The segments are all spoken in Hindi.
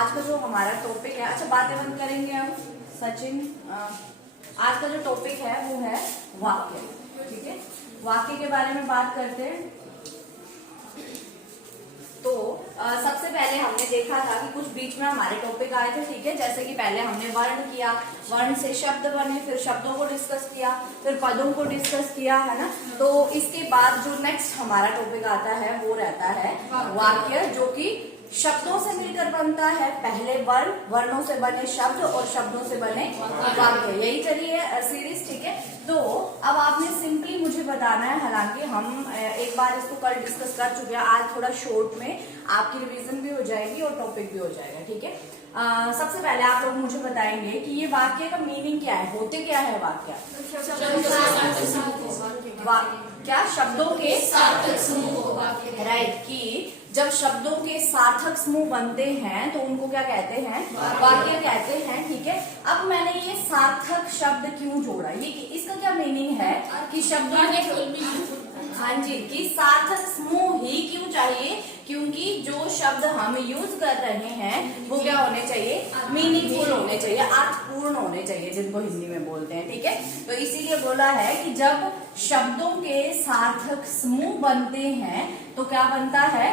आज का जो हमारा टॉपिक है, अच्छा बातें बंद करेंगे हम सचिन। आज का जो टॉपिक है वो है वाक्य। ठीक है, वाक्य के बारे में बात करते हैं। तो सबसे पहले हमने देखा था कि कुछ बीच में हमारे टॉपिक आए थे। ठीक है, जैसे कि पहले हमने वर्ण किया, वर्ण से शब्द बने, फिर शब्दों को डिस्कस किया, फिर पदों को डिस्कस किया, है ना। तो इसके बाद जो नेक्स्ट हमारा टॉपिक आता है वो रहता है वाक्य, जो कि शब्दों से मिलकर बनता है। पहले वर्ण, वर्णों से बने शब्द और शब्दों से बने वाक्य। यही चली है सीरीज। ठीक है, तो अब आपने सिंपली मुझे बताना है, हालांकि हम एक बार इसको कल डिस्कस कर चुके हैं, आज थोड़ा शॉर्ट में आपकी रिवीजन भी हो जाएगी और टॉपिक भी हो जाएगा। ठीक है, सबसे पहले आप लोग मुझे बताएंगे कि ये वाक्य का मीनिंग क्या है, होते क्या है वाक्य? क्या शब्दों के सार्थक समूह, राइट। कि जब शब्दों के सार्थक समूह बनते हैं तो उनको क्या कहते हैं? वाक्य कहते हैं। ठीक है, अब मैंने ये सार्थक शब्द क्यों जोड़ा, ये इसका क्या मीनिंग है कि शब्दों के, हाँ जी, कि सार्थक समूह ही क्यों चाहिए? क्योंकि जो शब्द हम यूज कर रहे हैं वो क्या होने चाहिए? मीनिंगफुल होने चाहिए, अर्थपूर्ण होने चाहिए, जिनको हिंदी में बोलते हैं। ठीक है, तो इसीलिए बोला है कि जब शब्दों के सार्थक समूह बनते हैं तो क्या बनता है?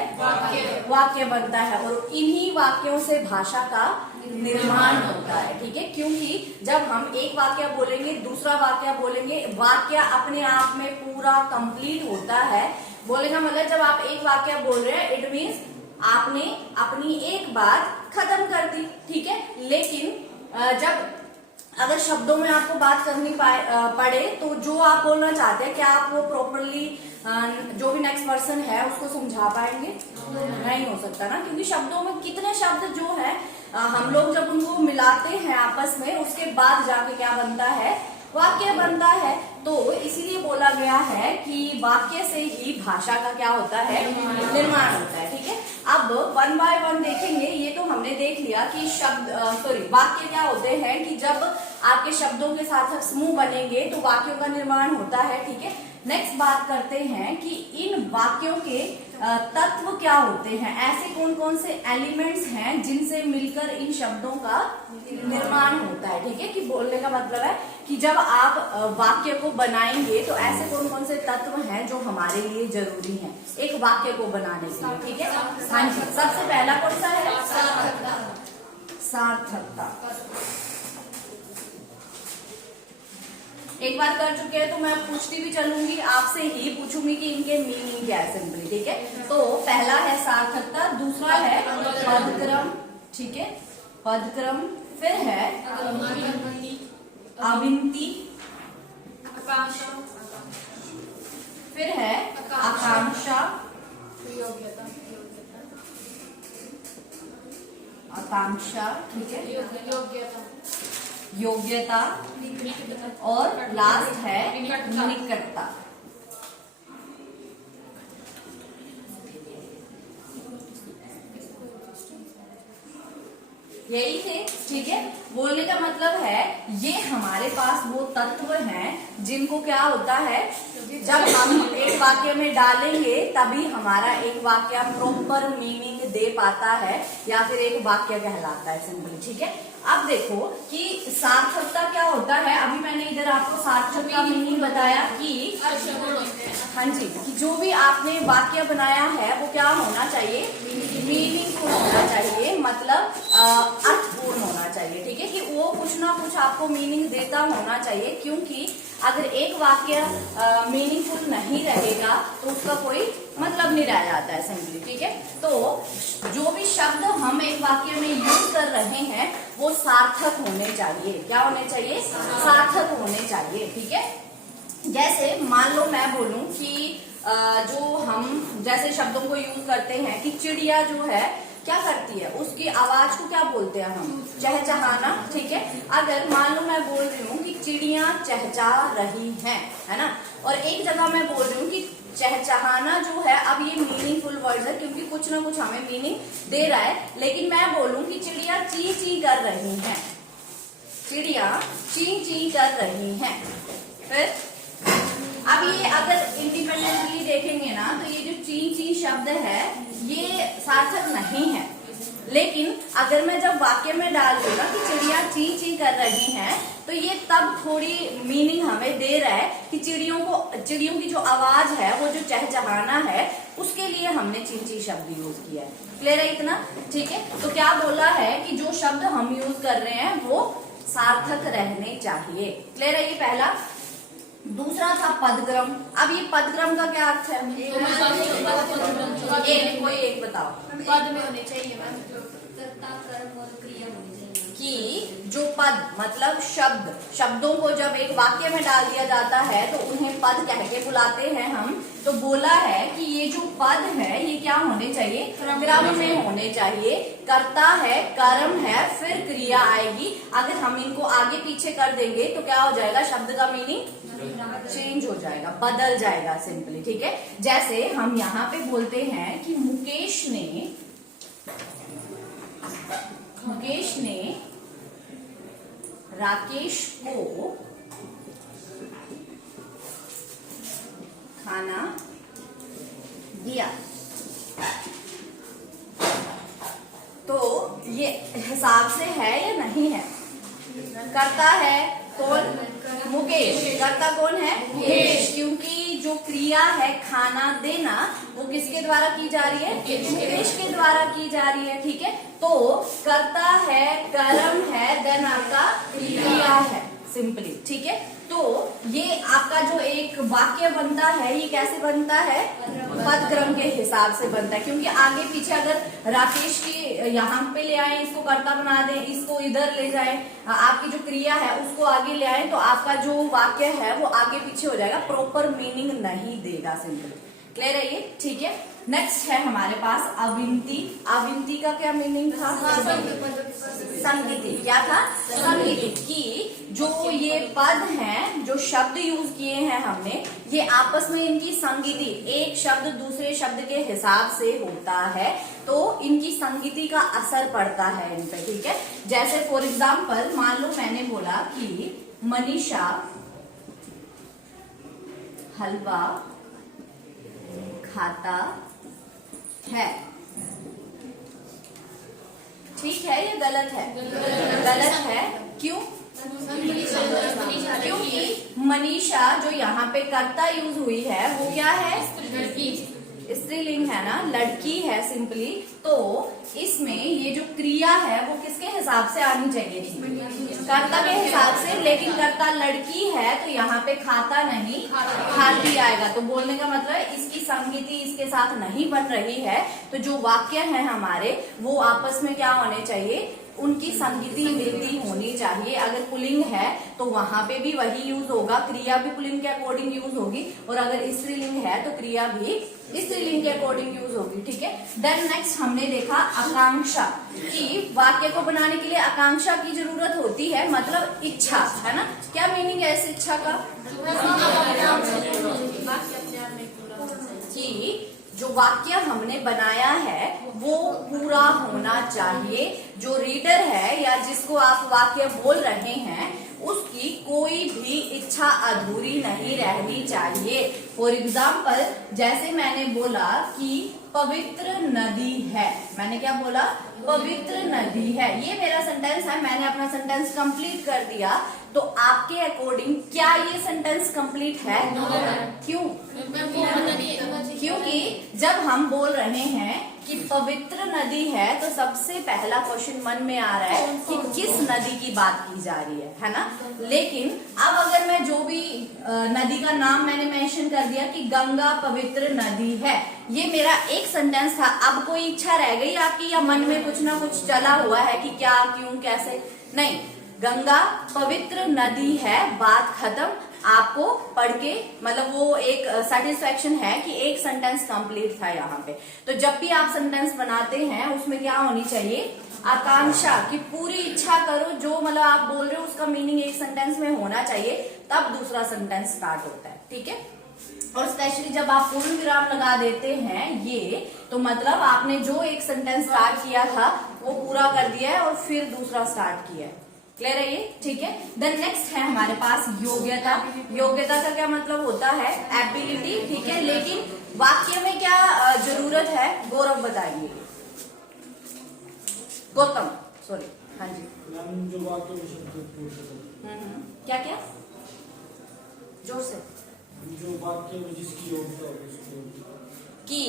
वाक्य बनता है। और इन्हीं वाक्यों से भाषा का निर्माण होता है। ठीक है, क्योंकि जब हम एक वाक्य बोलेंगे, दूसरा वाक्य बोलेंगे, वाक्य अपने आप में पूरा कंप्लीट होता है। बोलेगा मतलब जब आप एक वाक्य बोल रहे हैं, इट मीन्स आपने अपनी एक बात खत्म कर दी। ठीक है, लेकिन जब अगर शब्दों में आपको बात करनी पड़े तो जो आप बोलना चाहते हैं, क्या आप वो प्रॉपरली जो भी नेक्स्ट पर्सन है उसको समझा पाएंगे? नहीं हो सकता ना, क्योंकि शब्दों में कितने शब्द जो है हम लोग जब उनको मिलाते हैं आपस में, उसके बाद जाके क्या बनता है? वाक्य बनता है। तो इसीलिए बोला गया है कि वाक्य से ही भाषा का क्या होता है? निर्माण होता है। ठीक है, अब वन बाय वन देखेंगे। ये तो हमने देख लिया कि वाक्य क्या होते हैं, कि जब आपके शब्दों के सार्थक समूह बनेंगे तो वाक्यों का निर्माण होता है। ठीक है, नेक्स्ट बात करते हैं कि इन वाक्यों के तत्व क्या होते हैं, ऐसे कौन कौन से एलिमेंट्स हैं जिनसे मिलकर इन शब्दों का निर्माण होता है। ठीक है, कि बोलने का मतलब है कि जब आप वाक्य को बनाएंगे तो ऐसे कौन कौन से तत्व हैं जो हमारे लिए जरूरी हैं एक वाक्य को बनाने के लिए। ठीक है, हाँ जी, सबसे पहला कौन सा है? सार्थकता। एक बार कर चुके हैं तो मैं पूछती भी चलूंगी, आपसे ही पूछूंगी कि इनके मीनिंग क्या है सिंपली। ठीक है, तो पहला है सार्थकता, दूसरा है पदक्रम। ठीक है, पदक्रम, फिर है अविंति, फिर है आकांक्षा, आकांक्षा। ठीक है, योग्यता, और लास्ट है निकटता। यही थे। ठीक है, बोलने का मतलब है ये हमारे पास वो तत्व हैं जिनको क्या होता है, जब हम एक वाक्य में डालेंगे तभी हमारा एक वाक्य प्रॉपर मीनिंग दे पाता है या फिर एक वाक्य कहलाता है सिंपली। ठीक है, अब देखो कि सार्थकता क्या होता है। अभी मैंने इधर आपको सार्थक का मीनिंग बताया कि हाँ जी, कि जो भी आपने वाक्य बनाया है वो क्या होना चाहिए? मीनिंगफुल होना चाहिए, मतलब अर्थपूर्ण होना चाहिए। ठीक है, कि वो कुछ ना कुछ आपको मीनिंग देता होना चाहिए, क्योंकि अगर एक वाक्य मीनिंगफुल नहीं रहेगा तो उसका कोई मतलब नहीं रह जाता है सिंपली। ठीक है, तो जो भी शब्द हम एक वाक्य में यूज कर रहे हैं वो सार्थक होने चाहिए। क्या होने चाहिए? सार्थक होने चाहिए। ठीक है, जैसे मान लो मैं बोलूं कि जो हम जैसे शब्दों को यूज करते हैं कि चिड़िया जो है क्या करती है, उसकी आवाज को क्या बोलते हैं हम? चहचहाना। ठीक है, अगर मान लो मैं बोल रही हूँ कि चिड़िया चहचहा रही हैं, है ना, और एक जगह मैं बोल रही हूँ कि चहचहाना जो है, अब ये मीनिंगफुल वर्ड है क्योंकि कुछ ना कुछ हमें मीनिंग दे रहा है, लेकिन मैं बोलूँ कि चिड़िया ची ची कर रही हैं, चिड़िया ची ची कर रही हैं। फिर अब ये अगर इंडिपेंडेंटली देखेंगे ना तो ये जो ची ची शब्द है ये सार्थक नहीं है। लेकिन अगर मैं जब वाक्य में डाल दूंगा कि चिड़िया ची ची कर रही हैं, तो ये तब थोड़ी मीनिंग हमें दे रहा है कि चिड़ियों की जो आवाज है, वो जो चहचहाना है, उसके लिए हमने ची ची शब्द यूज किया है। क्लियर है इतना? ठीक है। तो क्या बोला है कि जो शब्द हम यूज कर रहे हैं वो सार्थक रहने चाहिए। क्लियर है ये पहला। दूसरा था पदक्रम। अब ये पदक्रम का क्या अर्थ है? कोई एक बताओ। पद में होने चाहिए मैम, कर्ता कर्म और क्रिया होनी चाहिए कि जो पद मतलब शब्दों को जब एक वाक्य में डाल दिया जाता है तो उन्हें पद कह के बुलाते हैं हम। तो बोला है कि ये जो पद है ये क्या होने चाहिए? क्रम में होने चाहिए। कर्ता है, कर्म है, फिर क्रिया आएगी। अगर हम इनको आगे पीछे कर देंगे तो क्या हो जाएगा? शब्द का मीनिंग चेंज हो जाएगा, बदल जाएगा सिंपली। ठीक है। जैसे हम यहाँ पे बोलते हैं कि मुकेश ने राकेश को खाना दिया, तो ये हिसाब से है या नहीं है? करता है कौन? मुकेश। करता कौन है? मुकेश। क्योंकि जो क्रिया है खाना देना वो किसके द्वारा की जा रही है? मुकेश के द्वारा की जा रही है। ठीक है। तो करता है, कर्म है, देन आपका क्रिया है सिंपली। ठीक है। तो ये आपका जो एक वाक्य बनता है ये कैसे बनता है? पदक्रम के हिसाब से बनता है। क्योंकि आगे पीछे अगर राकेश की यहाँ पे ले आए, इसको कर्ता बना दें, इसको इधर ले जाए, आपकी जो क्रिया है उसको आगे ले आए, तो आपका जो वाक्य है वो आगे पीछे हो जाएगा, प्रॉपर मीनिंग नहीं देगा सिंपली। क्लियर है ये? ठीक है। नेक्स्ट है हमारे पास अविंती। अविंती का क्या मीनिंग था? संगीति। क्या था? संगीति। कि जो ये पद हैं, जो शब्द यूज किए हैं हमने, ये आपस में इनकी संगीति, एक शब्द दूसरे शब्द के हिसाब से होता है, तो इनकी संगीति का असर पड़ता है इन पे। ठीक है। जैसे फॉर एग्जाम्पल मान लो मैंने बोला कि मनीषा हलवा खाता है। ठीक है, ये गलत है? गलत है। क्यों? क्योंकि मनीषा जो यहाँ पे कर्ता यूज हुई है वो क्या है? स्त्रीलिंग है ना, लड़की है सिंपली। तो इसमें ये जो क्रिया है वो किसके हिसाब से आनी चाहिए थी? कर्ता के हिसाब से। लेकिन कर्ता लड़की है तो यहाँ पे खाता नहीं, खाती आएगा। तो बोलने का मतलब इसकी संगीति इसके साथ नहीं बन रही है। तो जो वाक्य है हमारे वो आपस में क्या होने चाहिए? उनकी संगीति मिलती होनी चाहिए। अगर पुल्लिंग है तो वहां पे भी वही यूज होगा, क्रिया भी पुल्लिंग के अकॉर्डिंग यूज होगी, और अगर स्त्रीलिंग है तो क्रिया भी स्त्रीलिंग के अकॉर्डिंग यूज होगी। ठीक है। देन नेक्स्ट हमने देखा आकांक्षा, कि वाक्य को बनाने के लिए आकांक्षा की जरूरत होती है, मतलब इच्छा, है ना? क्या मीनिंग है इस इच्छा का? कि जो वाक्य हमने बनाया है वो पूरा होना चाहिए। जो रीडर है या जिसको आप वाक्य बोल रहे हैं उसकी कोई भी इच्छा अधूरी नहीं रहनी चाहिए। फॉर एग्जाम्पल जैसे मैंने बोला कि पवित्र नदी है, मैंने क्या बोला? पवित्र नदी है। ये मेरा सेंटेंस है, मैंने अपना सेंटेंस कंप्लीट कर दिया। तो आपके अकॉर्डिंग क्या ये सेंटेंस कंप्लीट है? क्यों? क्योंकि जब हम बोल रहे हैं कि पवित्र नदी है तो सबसे पहला क्वेश्चन मन में आ रहा है कि किस नदी की बात की जा रही है ना? लेकिन अब अगर मैं जो भी नदी का नाम मैंने मेंशन कर दिया कि गंगा पवित्र नदी है, ये मेरा एक सेंटेंस था। अब कोई इच्छा रह गई आपकी, या मन में कुछ ना कुछ चला हुआ है कि क्या, क्यों, कैसे? नहीं, गंगा पवित्र नदी है, बात खत्म। आपको पढ़ के मतलब वो एक सेटिस्फेक्शन है कि एक सेंटेंस कंप्लीट था यहाँ पे। तो जब भी आप सेंटेंस बनाते हैं उसमें क्या होनी चाहिए? आकांक्षा, की पूरी इच्छा करो, जो मतलब आप बोल रहे हो उसका मीनिंग एक सेंटेंस में होना चाहिए, तब दूसरा सेंटेंस स्टार्ट होता है। ठीक है। और स्पेशली जब आप पूर्ण विराम लगा देते हैं ये, तो मतलब आपने जो एक सेंटेंस स्टार्ट किया था वो पूरा कर दिया है और फिर दूसरा स्टार्ट किया है। क्लियर है ये? ठीक है। देन नेक्स्ट है हमारे पास योग्यता। योग्यता का क्या मतलब होता है? एबिलिटी। ठीक है। लेकिन वाक्य में क्या जरूरत है? गौरव बताइए। गौतम, सॉरी, हाँ जी। मैम जो वाक्य में शब्द पूछा क्या क्या, जोर से। जो वाक्य में जिसकी योग्यता हो उसकी योग्यता कि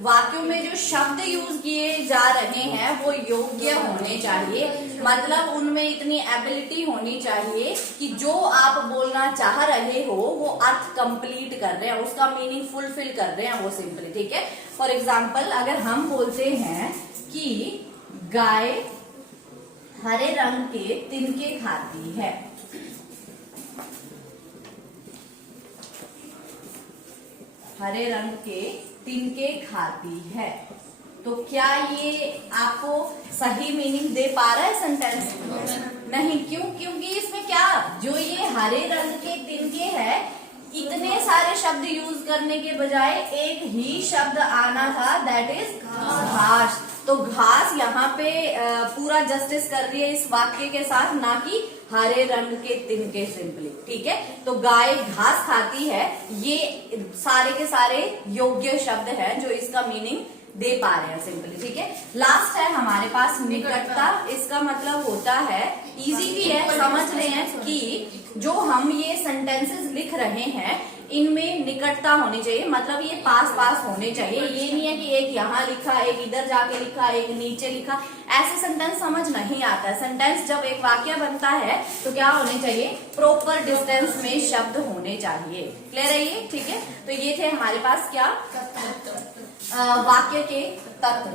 वाक्यों में जो शब्द यूज किए जा रहे हैं वो योग्य होने चाहिए, मतलब उनमें इतनी एबिलिटी होनी चाहिए कि जो आप बोलना चाह रहे हो वो अर्थ कंप्लीट कर रहे हैं, उसका मीनिंग फुलफिल कर रहे हैं वो सिंपली, ठीक है। फॉर एग्जाम्पल अगर हम बोलते हैं कि गाय हरे रंग के तिनके खाती है, हरे रंग के तिनके खाती है, तो क्या ये आपको सही मीनिंग दे पा रहा है सेंटेंस? नहीं, क्यों? क्योंकि इसमें क्या, जो ये हरे रंग के तिनके है, इतने सारे शब्द यूज करने के बजाय एक ही शब्द आना था, दैट इज घास। तो घास यहाँ पे पूरा जस्टिस कर रही है इस वाक्य के साथ, ना कि हरे रंग के तिनके सिंपली, ठीक है। तो गाय घास खाती है, ये सारे के सारे योग्य शब्द हैं जो इसका मीनिंग दे पा रहे हैं सिंपली, ठीक है। लास्ट है हमारे पास निकटता। इसका मतलब होता है, इजी भी है, समझ रहे हैं कि जो हम ये सेंटेंसेस लिख रहे हैं इनमें निकटता होनी चाहिए, मतलब ये पास पास होने चाहिए। ये नहीं है कि एक यहाँ लिखा, एक इधर जाके लिखा, एक नीचे लिखा, ऐसे सेंटेंस समझ नहीं आता है। सेंटेंस जब एक वाक्य बनता है तो क्या होने चाहिए, प्रॉपर डिस्टेंस में शब्द होने चाहिए। क्लियर है ये, ठीक है। तो ये थे हमारे पास क्या, वाक्य के तत्व।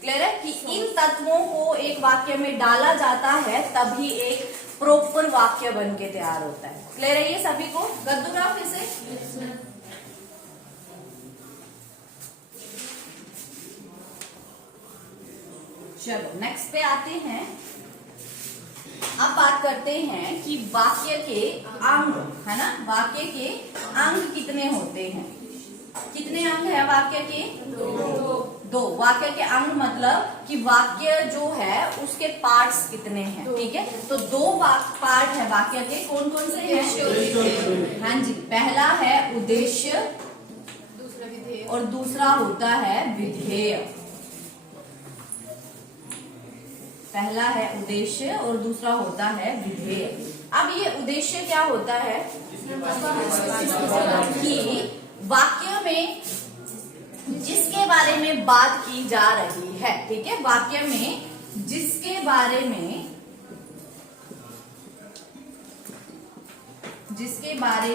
क्लियर है कि इन तत्वों को एक वाक्य में डाला जाता है तभी एक प्रॉपर वाक्य बन के तैयार होता है। क्लियर है ये सभी को? कर दूंगा फिर से। चलो नेक्स्ट पे आते हैं। अब बात करते हैं कि वाक्य के अंग, है ना, वाक्य के अंग कितने होते हैं? कितने अंग है वाक्य के? दो। वाक्य के अंग मतलब कि वाक्य जो है उसके पार्ट्स कितने हैं, ठीक है। तो दो पार्ट है वाक्य के, कौन कौन से हैं? हाँ जी, पहला है उद्देश्य, दूसरा विधेय और दूसरा होता है विधेय। पहला है उद्देश्य और दूसरा होता है विधेय। अब ये उद्देश्य क्या होता है कि वाक्य में जिसके बारे में बात की जा रही है, ठीक है, वाक्य में जिसके बारे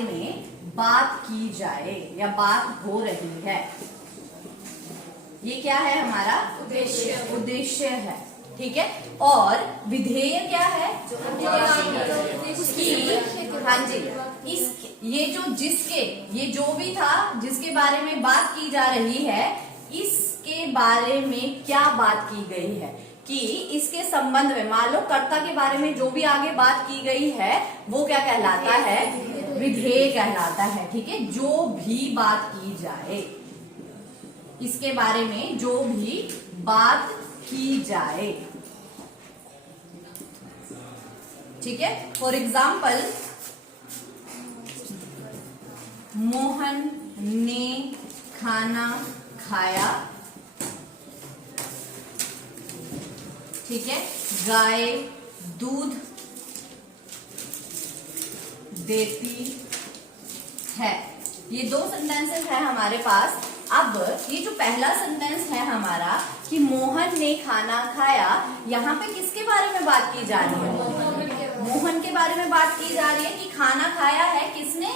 में बात की जाए या बात हो रही है, ये क्या है हमारा? उद्देश्य है, ठीक है। और विधेय क्या है? हाँ जी, ये जो भी था जिसके बारे में बात की जा रही है, इसके बारे में क्या बात की गई है, कि इसके संबंध में, मान लो कर्ता के बारे में जो भी आगे बात की गई है वो क्या कहलाता है? विधेय कहलाता है, ठीक है। जो भी बात की जाए, इसके बारे में जो भी बात की जाए, ठीक है। फॉर एग्जाम्पल, मोहन ने खाना खाया, ठीक है। गाय दूध देती है। ये दो सेंटेंसेस है हमारे पास। अब ये जो पहला सेंटेंस है हमारा कि मोहन ने खाना खाया, यहाँ पे किसके बारे में बात की जा रही है? मोहन के बारे में बात की जा रही है कि खाना खाया है किसने?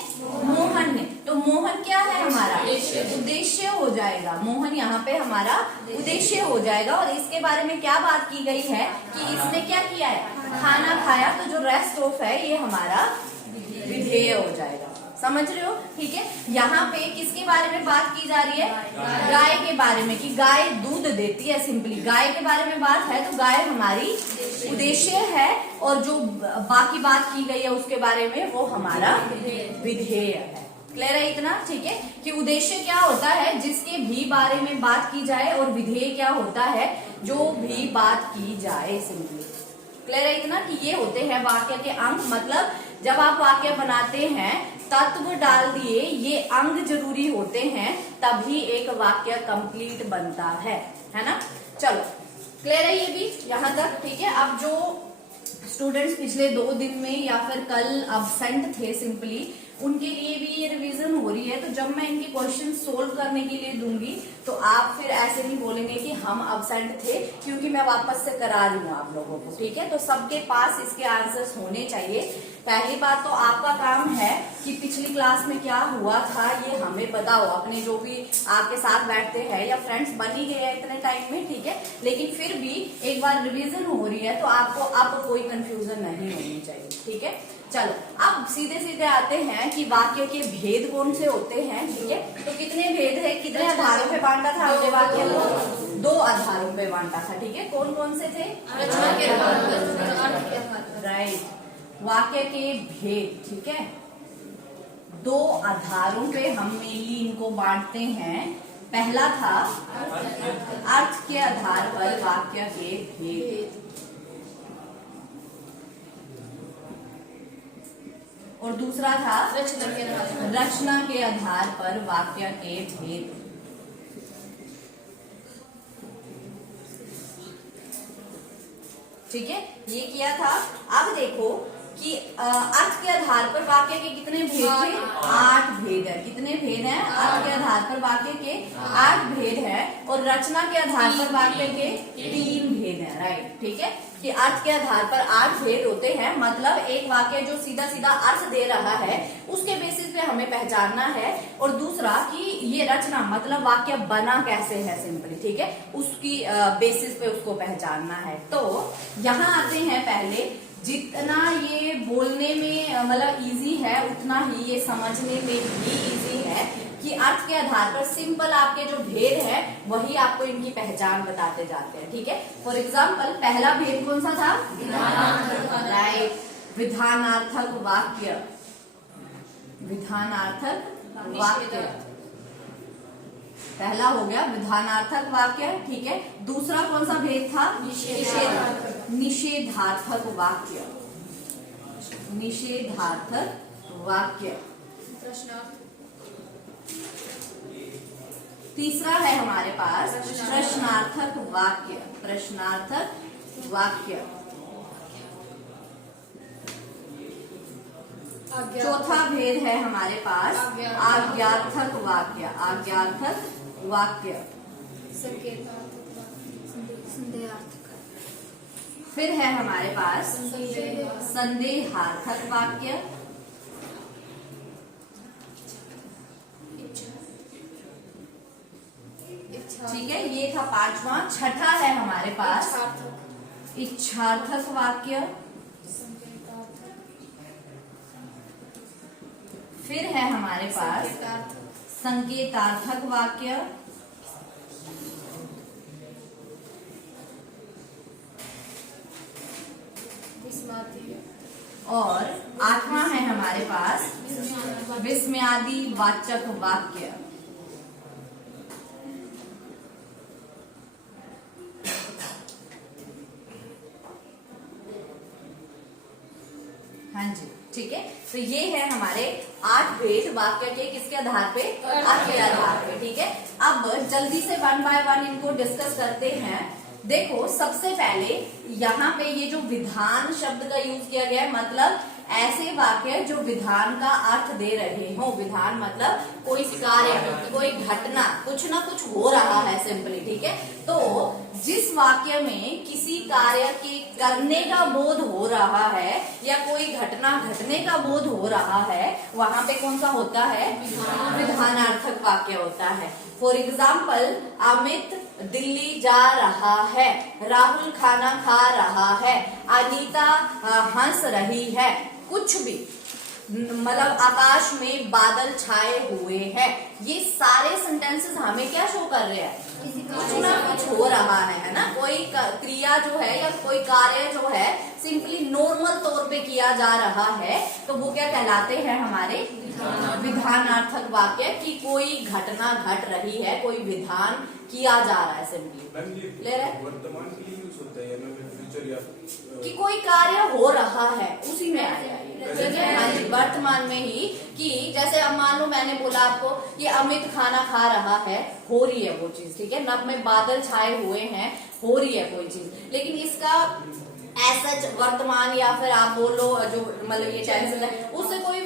मोहन ने। तो मोहन क्या है हमारा? उद्देश्य हो जाएगा। मोहन यहाँ पे हमारा उद्देश्य हो जाएगा। और इसके बारे में क्या बात की गई है कि इसने क्या किया है? खाना खाया। तो जो रेस्ट ऑफ है ये हमारा विधेय हो जाएगा। समझ रहे हो? ठीक है। यहाँ पे किसके बारे में बात की जा रही है? गाय के बारे में, कि गाय दूध देती है। सिंपली गाय के बारे में बात है तो गाय हमारी उद्देश्य है, और जो बाकी बात की गई है उसके बारे में वो हमारा विधेय है। क्लियर है इतना? ठीक है, कि उद्देश्य क्या होता है? जिसके भी बारे में बात की जाए, और विधेय क्या होता है? जो भी बात की जाए। सिंपली क्लियर है इतना कि ये होते हैं वाक्य के अंग। मतलब जब आप वाक्य बनाते हैं, तत्व डाल दिए, ये अंग जरूरी होते हैं, तभी एक वाक्य कंप्लीट बनता है ना। चलो क्लियर है ये भी यहाँ तक? ठीक है। अब जो स्टूडेंट्स पिछले 2 दिन में या फिर कल अब्सेंट थे सिंपली, उनके लिए भी ये रिवीजन हो रही है। तो जब मैं इनके क्वेश्चन सोल्व करने के लिए दूंगी तो आप फिर ऐसे नहीं बोलेंगे कि हम अब्सेंट थे, क्योंकि मैं वापस से करा रही हूँ आप लोगों को। ठीक है, तो सबके पास इसके आंसर्स होने चाहिए। पहली बात तो आपका काम है कि पिछली क्लास में क्या हुआ था ये हमें पता हो। अपने जो भी आपके साथ बैठते हैं या फ्रेंड्स बन ही गए हैं इतने टाइम में, ठीक है, लेकिन फिर भी एक बार रिवीजन हो रही है तो आपको कोई कंफ्यूजन नहीं होनी चाहिए। ठीक है, चलो अब सीधे सीधे आते हैं कि वाक्य के भेद कौन से होते हैं। ठीक है, तो कितने भेद है, कितने आधारों पे बांटा था हमने वाक्य को? 2 आधारों पे बांटा था। ठीक है, कौन कौन से थे? रचना के आधार पर, अर्थ के आधार पर। राइट, वाक्य के भेद। ठीक है, 2 आधारों पे हम मेनली इनको बांटते हैं। पहला था अर्थ के आधार पर वाक्य के भेद, और दूसरा था रचना के आधार पर वाक्य के भेद। ठीक है, ये किया था। अब देखो कि अर्थ के आधार पर वाक्य के कितने भेद थे? 8 भेद है। कितने भेद हैं? अर्थ के आधार पर वाक्य के 8 भेद है, और रचना के आधार पर वाक्य के 3 भेद हैं। राइट, ठीक है, कि अर्थ के आधार पर 8 भेद होते हैं। मतलब एक वाक्य जो सीधा सीधा अर्थ दे रहा है उसके बेसिस पे हमें पहचानना है, और दूसरा कि ये रचना मतलब वाक्य बना कैसे है सिंपली। ठीक है, उसकी बेसिस पे उसको पहचानना है। तो यहाँ आते हैं पहले, जितना ये बोलने में मतलब इजी है उतना ही ये समझने में भी इजी है कि अर्थ के आधार पर सिंपल आपके जो भेद है वही आपको इनकी पहचान बताते जाते हैं। ठीक है, फॉर एग्जाम्पल पहला भेद कौन सा था? राइट, विधानार्थक वाक्य। विधानार्थक वाक्य पहला हो गया, विधानार्थक वाक्य। ठीक है, दूसरा कौन सा भेद था? निषेधार्थक वाक्य। निषेधार्थक वाक्य। तीसरा है हमारे पास प्रश्नार्थक वाक्य। प्रश्नार्थक वाक्य। चौथा भेद है हमारे पास आज्ञार्थक वाक्य। आज्ञार्थक वाक्य। फिर है हमारे पास संदेहार्थक वाक्य। ठीक है, ये था 5वां। छठा है हमारे पास इच्छार्थक वाक्य। फिर है हमारे पास संकेतार्थक वाक्य। और 8वां है हमारे पास विस्मयादि वाचक वाक्य। हाँ जी, ठीक है, तो ये है हमारे 8 भेद वाक्य के। किसके आधार पे? अर्थ के आधार पे। ठीक है, अब जल्दी से 1 बाय 1 इनको डिस्कस करते हैं। देखो, सबसे पहले यहाँ पे ये जो विधान शब्द का यूज किया गया है, मतलब ऐसे वाक्य जो विधान का अर्थ दे रहे हो। विधान मतलब कोई कार्य, कोई घटना, कुछ ना कुछ हो रहा है सिंपली। ठीक है, तो जिस वाक्य में किसी कार्य के करने का बोध हो रहा है या कोई घटना घटने का बोध हो रहा है, वहां पे कौन सा होता है? विधानार्थक वाक्य होता है। फॉर एग्जाम्पल, अमित दिल्ली जा रहा है, राहुल खाना खा रहा है, अनीता हंस रही है, कुछ भी, मतलब आकाश में बादल छाए हुए हैं। ये सारे सेंटेंसेस हमें क्या शो कर रहे हैं? कुछ ना कुछ हो रहा है ना। कोई क्रिया जो है या कोई कार्य जो है सिंपली नॉर्मल तौर पे किया जा रहा है, तो वो क्या कहलाते हैं? हमारे विधानार्थक वाक्य। कि कोई घटना घट रही है, कोई विधान किया जा रहा है सिंपली। ले रहे वर्तमान के लिए यूज होता है या फ्यूचर या कि कोई कार्य हो रहा है, उसी में आ जाएगी। वर्तमान में ही, कि जैसे अब मान लो मैंने बोला आपको कि अमित खाना खा रहा है, हो रही है वो चीज, ठीक है। नभ में बादल छाए हुए हैं, हो रही है कोई चीज, लेकिन इसका ऐसा वर्तमान या फिर आप बोलो जो मतलब ये टेंस है, उससे कोई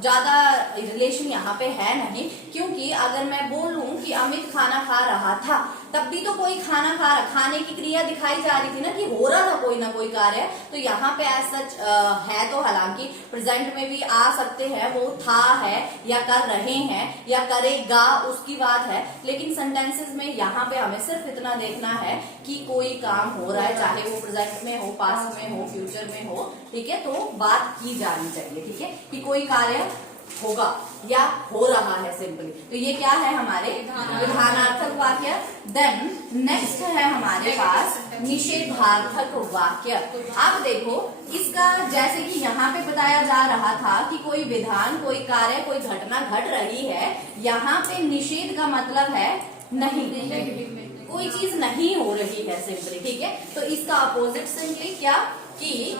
ज्यादा रिलेशन यहाँ पे है नहीं, क्योंकि अगर मैं बोलूं कि अमित खाना खा रहा था, तब भी तो कोई खाने की क्रिया दिखाई जा रही थी ना, कि हो रहा था कोई ना कोई कार्य। तो यहाँ पे ऐसा है, तो हालांकि प्रेजेंट में भी आ सकते हैं, वो था है या कर रहे हैं या करेगा, उसकी बात है, लेकिन सेंटेंसेस में यहाँ पे हमें सिर्फ इतना देखना है कि कोई काम हो रहा है, चाहे वो प्रेजेंट में हो, पास्ट में हो, फ्यूचर में हो, ठीक है। तो बात की जानी चाहिए, ठीक है, कि कोई कार्य होगा या हो रहा है सिंपली। तो ये क्या है हमारे विधानार्थक वाक्य। देन नेक्स्ट है हमारे पास निषेधार्थक वाक्य। अब देखो इसका, जैसे कि यहाँ पे बताया जा रहा था कि कोई विधान, कोई कार्य, कोई घटना घट रही है, यहाँ पे निषेध का मतलब है नहीं, कोई चीज नहीं हो रही है सिंपली, ठीक है। तो इसका अपोजिट सिंपली क्या, कि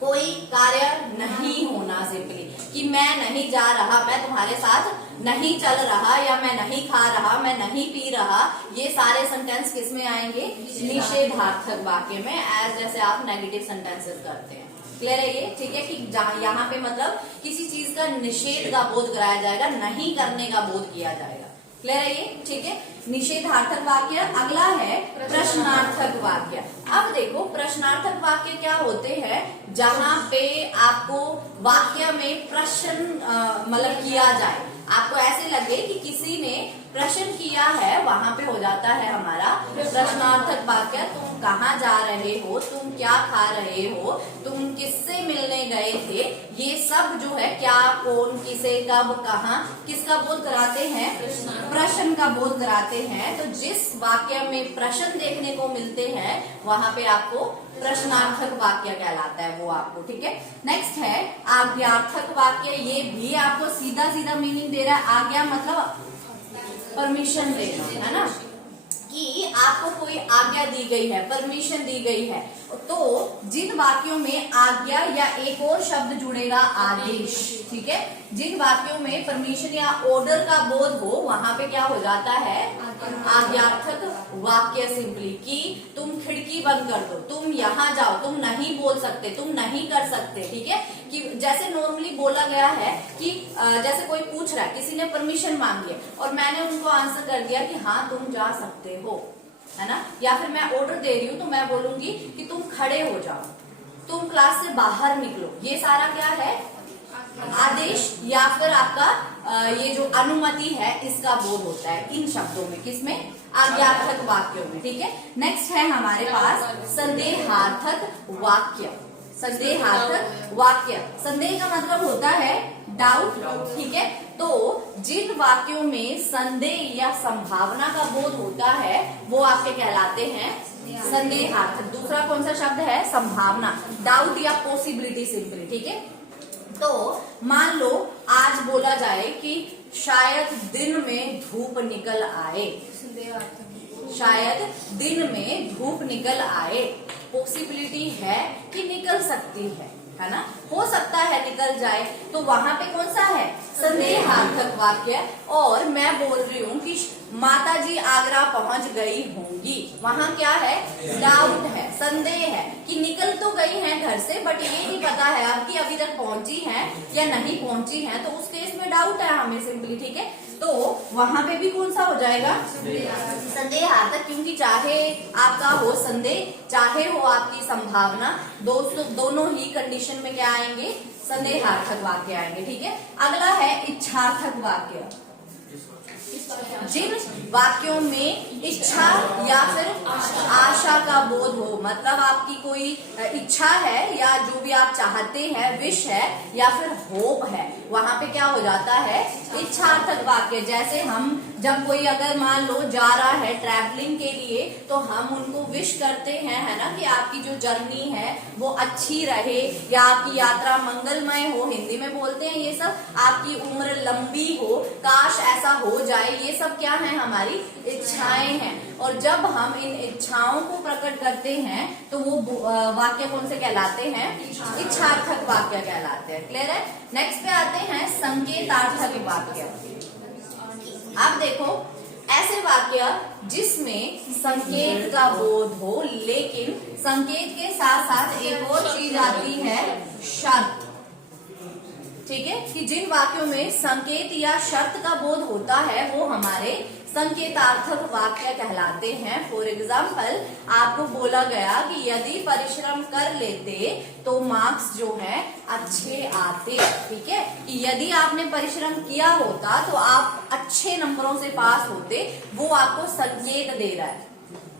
कोई कार्य नहीं होना सिंपली, कि मैं नहीं जा रहा, मैं तुम्हारे साथ नहीं चल रहा, या मैं नहीं खा रहा, मैं नहीं पी रहा, ये सारे सेंटेंस किस में आएंगे, निषेधार्थक वाक्य में, एज जैसे आप नेगेटिव सेंटेंसेस करते हैं। क्लियर है ये, ठीक है, कि यहाँ पे मतलब किसी चीज का निषेध का बोध कराया जाएगा, नहीं करने का बोध किया जाएगा। क्लियर है ये, ठीक है, निषेधार्थक वाक्य। अगला है प्रश्नार्थक वाक्य। अब देखो प्रश्नार्थक वाक्य क्या होते हैं, जहां पे आपको वाक्य में प्रश्न मतलब किया जाए, आपको ऐसे लगे कि किसी ने प्रश्न किया है, वहां पे हो जाता है हमारा प्रश्नार्थक वाक्य। तुम कहाँ जा रहे हो, तुम क्या खा रहे हो, तुम किससे मिलने गए थे, ये सब जो है क्या, कौन, किसे, कब, कहाँ, किसका बोध कराते हैं, प्रश्न का बोध कराते हैं। तो जिस वाक्य में प्रश्न देखने को मिलते हैं, वहां पे आपको प्रश्नार्थक वाक्य कहलाता है वो आपको, ठीक है। नेक्स्ट है आज्ञार्थक वाक्य। ये भी आपको सीधा सीधा मीनिंग दे रहा है। आज्ञा मतलब परमिशन देना, है ना, कि आपको कोई आज्ञा दी गई है, परमिशन दी गई है। तो जिन वाक्यों में आज्ञा या एक और शब्द जुड़ेगा आदेश, ठीक है, जिन वाक्यों में परमिशन या ऑर्डर का बोध हो, वहां पे क्या हो जाता है, आज्ञार्थक वाक्य सिंपली, कि तुम खिड़की बंद कर दो, तुम यहाँ जाओ, तुम नहीं बोल सकते, तुम नहीं कर सकते, ठीक है। कि जैसे नॉर्मली बोला गया है कि जैसे कोई पूछ रहा है, किसी ने परमिशन मांगी है और मैंने उनको आंसर कर दिया कि हाँ तुम जा सकते हो, है ना, या फिर मैं ऑर्डर दे रही हूँ तो मैं बोलूंगी कि तुम खड़े हो जाओ, तुम क्लास से बाहर निकलो। ये सारा क्या है, आदेश या फिर आपका ये जो अनुमति है, इसका बोध होता है इन शब्दों में, किसमें, आज्ञार्थक वाक्यों में, ठीक है। नेक्स्ट है हमारे पास संदेहार्थक वाक्य। संदेहार्थक वाक्य, संदेह का मतलब होता है डाउट, ठीक है। तो जिन वाक्यों में संदेह या संभावना का बोध होता है, वो आपके कहलाते हैं संदेहार्थक। दूसरा कौन सा शब्द है, संभावना, डाउट या पॉसिबिलिटी सिंपली, ठीक है। तो मान लो आज बोला जाए कि शायद दिन में धूप निकल आए, शायद दिन में धूप निकल आए, पॉसिबिलिटी है कि निकल सकती है ना, हो सकता है निकल जाए, तो वहां पे कौन सा है, संदेहार्थक वाक्य। और मैं बोल रही हूँ कि माता जी आगरा पहुंच गई होंगी, वहां क्या है, डाउट है, संदेह है कि निकल तो गई हैं घर से, बट ये नहीं पता है अब कि अभी तक पहुंची हैं या नहीं पहुंची हैं, तो उस केस में डाउट है हमें सिंपली, ठीक है। तो वहां पे भी कौन सा हो जाएगा, संदेहार्थक, क्योंकि चाहे आपका हो संदेह, चाहे हो आपकी संभावना, दोनों ही कंडीशन में क्या आएंगे, संदेहार्थक वाक्य आएंगे, ठीक है। अगला है इच्छार्थक वाक्य। जिन वाक्यों में इच्छा या फिर आशा का बोध हो, मतलब आपकी कोई इच्छा है या जो भी आप चाहते हैं, विश है या फिर होप है, वहां पे क्या हो जाता है, इच्छार्थक वाक्य। जैसे हम जब कोई अगर मान लो जा रहा है ट्रैवलिंग के लिए, तो हम उनको विश करते हैं, है ना, कि आपकी जो जर्नी है वो अच्छी रहे या आपकी यात्रा मंगलमय हो, हिंदी में बोलते हैं ये सब, आपकी उम्र लंबी हो, काश ऐसा हो जाए, ये सब क्या है, हमारी इच्छाएं हैं। और जब हम इन इच्छाओं को प्रकट करते हैं तो वो वाक्य कौन से कहलाते हैं? इच्छार्थक वाक्य कहलाते हैं। क्लियर है? नेक्स्ट पे आते हैं संकेतार्थक वाक्य। अब देखो, ऐसे वाक्य जिसमें संकेत का बोध हो, लेकिन संकेत के साथ साथ एक और चीज आती है, शर्त। ठीक है, कि जिन वाक्यों में संकेत या शर्त का बोध होता है वो हमारे संकेतार्थक वाक्य कहलाते हैं। फॉर एग्जाम्पल, आपको बोला गया कि यदि परिश्रम कर लेते तो मार्क्स जो है अच्छे आते। ठीक है, कि यदि आपने परिश्रम किया होता तो आप अच्छे नंबरों से पास होते, वो आपको संकेत दे रहा है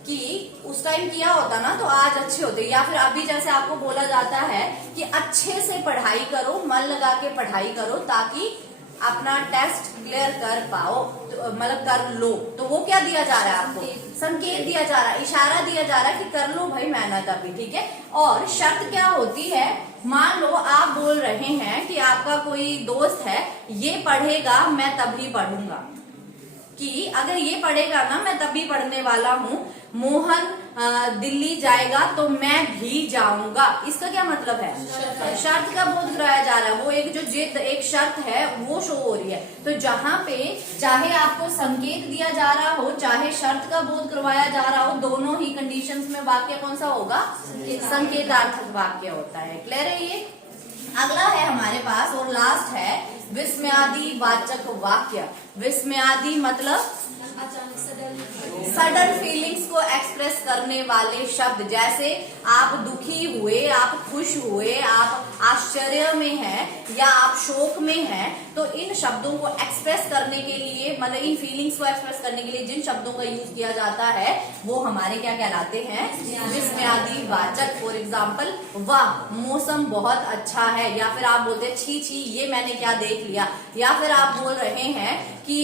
कि उस टाइम किया होता ना तो आज अच्छे होते। या फिर अभी जैसे आपको बोला जाता है कि अच्छे से पढ़ाई करो, मन लगा के पढ़ाई करो ताकि अपना टेस्ट क्लियर कर पाओ, मतलब कर लो। तो वो क्या दिया जा रहा है आपको? संकेत दिया जा रहा है, इशारा दिया जा रहा है कि कर लो भाई मेहनत अभी। ठीक है, और शर्त क्या होती है? मान लो आप बोल रहे हैं कि आपका कोई दोस्त है, ये पढ़ेगा मैं तभी पढ़ूंगा, कि अगर ये पढ़ेगा ना मैं तभी पढ़ने वाला हूँ। मोहन दिल्ली जाएगा तो मैं भी जाऊंगा, इसका क्या मतलब है? शर्त का बोध कराया जा रहा है। वो एक जो जिद, एक शर्त है वो शो हो रही है। तो जहां पे चाहे आपको संकेत दिया जा रहा हो, चाहे शर्त का बोध करवाया जा रहा हो, दोनों ही कंडीशंस में वाक्य कौन सा होगा? संकेतार्थक वाक्य होता है। क्लियर है ये? अगला है हमारे पास और लास्ट है विस्मयादि वाचक वाक्य। विस्मयादि मतलब अचानक सडन फीलिंग्स को एक्सप्रेस करने वाले शब्द। जैसे आप दुखी हुए, आप खुश हुए, आप आश्चर्य में हैं या आप शोक में हैं, तो इन शब्दों को एक्सप्रेस करने के लिए, मतलब इन फीलिंग्स को एक्सप्रेस करने के लिए जिन शब्दों का यूज किया जाता है वो हमारे क्या कहलाते हैं? विस्मयादि वाचक। फॉर एग्जाम्पल, वाह मौसम बहुत अच्छा है, या फिर आप बोलते हैं छी छी ये मैंने क्या देख लिया, या फिर आप बोल रहे हैं कि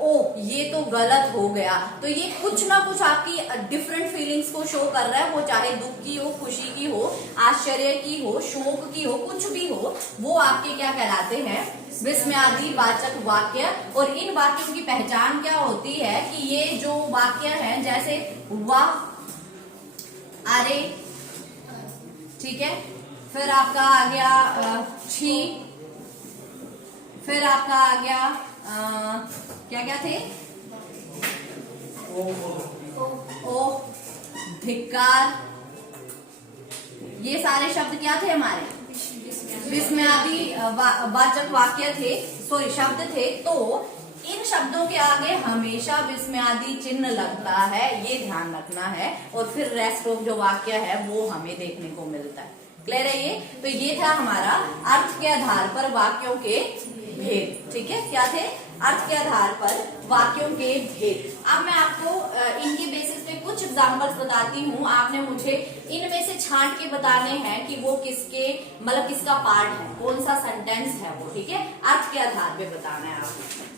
ओ ये तो गलत हो गया। तो ये कुछ ना कुछ आपकी डिफरेंट फीलिंग्स को शो कर रहा है, वो चाहे दुख की हो, खुशी की हो, आश्चर्य की हो, शोक की हो, कुछ भी हो, वो आपके क्या कहलाते हैं? विस्मयादि वाचक वाक्य। और इन वाक्यों की पहचान क्या होती है कि ये जो वाक्य हैं, जैसे वाह, अरे, ठीक है, फिर आपका आ गया छी, फिर आपका आ गया क्या क्या थे? ओ, धिक्कार, ये सारे शब्द क्या थे हमारे? विस्मयादि वाचक वाक्य थे, सॉरी शब्द थे। तो इन शब्दों के आगे हमेशा विस्मयादि चिन्ह लगता है, ये ध्यान रखना है। और फिर रेस्ट ऑफ जो वाक्य है वो हमें देखने को मिलता है। क्लियर है ये? तो ये था हमारा अर्थ के आधार पर वाक्यों के भेद। ठीक है, क्या थे? अर्थ के आधार पर वाक्यों के भेद। अब मैं आपको इनके बेसिस पे कुछ एग्जांपल्स बताती हूँ। आपने मुझे इनमें से छांट के बताने हैं कि वो किसके, मतलब किसका पार्ट है, कौन सा सेंटेंस है वो। ठीक है, अर्थ के आधार पे बताना है आपको।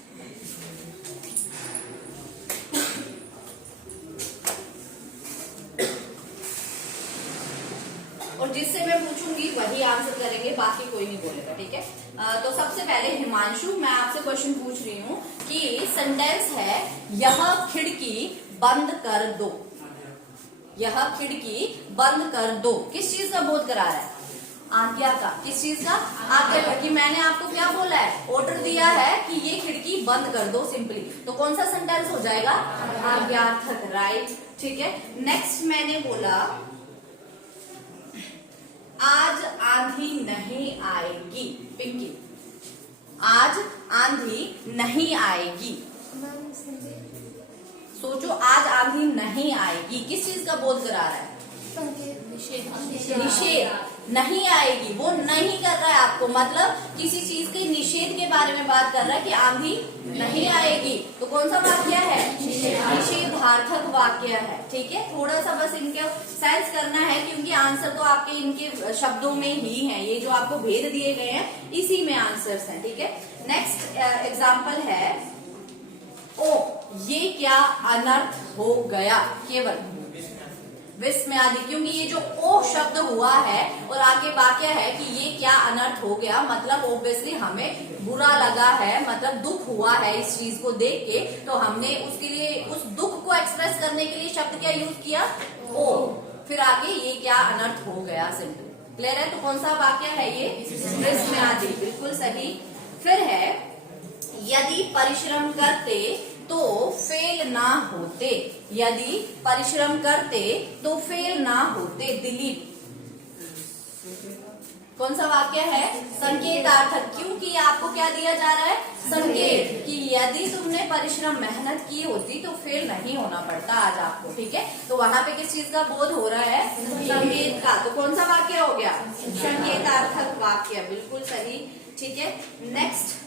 और जिससे मैं पूछूंगी वही आंसर करेंगे, बाकी कोई नहीं बोलेगा। ठीक है, तो सबसे पहले हिमांशु, मैं आपसे क्वेश्चन पूछ रही हूँ कि सेंटेंस है यह खिड़की बंद कर दो। यह खिड़की बंद कर दो किस चीज का बोध करा रहा है? आज्ञा का। किस चीज का? आज्ञा का। कि मैंने आपको क्या बोला है? ऑर्डर दिया है कि ये खिड़की बंद कर दो, सिंपली। तो कौन सा सेंटेंस हो जाएगा? आज्ञार्थक। राइट, ठीक है। नेक्स्ट मैंने बोला आज आंधी नहीं आएगी। पिंकी, आज आंधी नहीं आएगी। सोचो, आज आंधी नहीं आएगी किस चीज का बोध करा रहा है? निषेध। नहीं आएगी, वो नहीं कर रहा है आपको, मतलब किसी चीज के निषेध के बारे में बात कर रहा है कि आंधी नहीं आएगी। तो कौन सा वाक्य है? निषेधार्थक वाक्य है। ठीक है, थोड़ा सा बस इनके सेंस करना है क्योंकि आंसर तो आपके इनके शब्दों में ही है। ये जो आपको भेद दिए गए हैं इसी में आंसर्स हैं। ठीक है, नेक्स्ट एग्जाम्पल है ओ ये क्या अनर्थ हो गया। केवल विस्मयादि, क्योंकि ये जो ओ शब्द हुआ है और आगे वाक्य है कि ये क्या अनर्थ हो गया, मतलब ऑब्वियसली हमें बुरा लगा है, मतलब दुख हुआ है इस चीज को देख के, तो हमने उसके लिए उस दुख को एक्सप्रेस करने के लिए शब्द क्या यूज किया, ओ। फिर आगे ये क्या अनर्थ हो गया, सिंपल। क्लियर है? तो कौन सा वाक्य है ये, विस्मयादि, बिल्कुल सही। फिर है यदि परिश्रम करते तो फेल ना होते, यदि परिश्रम करते तो फेल ना होते, दिलीप। कौन सा वाक्य है, संकेतार्थक, क्योंकि आपको क्या दिया जा रहा है, संकेत, कि यदि तुमने परिश्रम मेहनत की होती तो फेल नहीं होना पड़ता आज आपको, ठीक है। तो वहां पे किस चीज का बोध हो रहा है, संकेत का। तो कौन सा वाक्य हो गया, संकेतार्थक वाक्य, बिल्कुल सही, ठीक है। नेक्स्ट,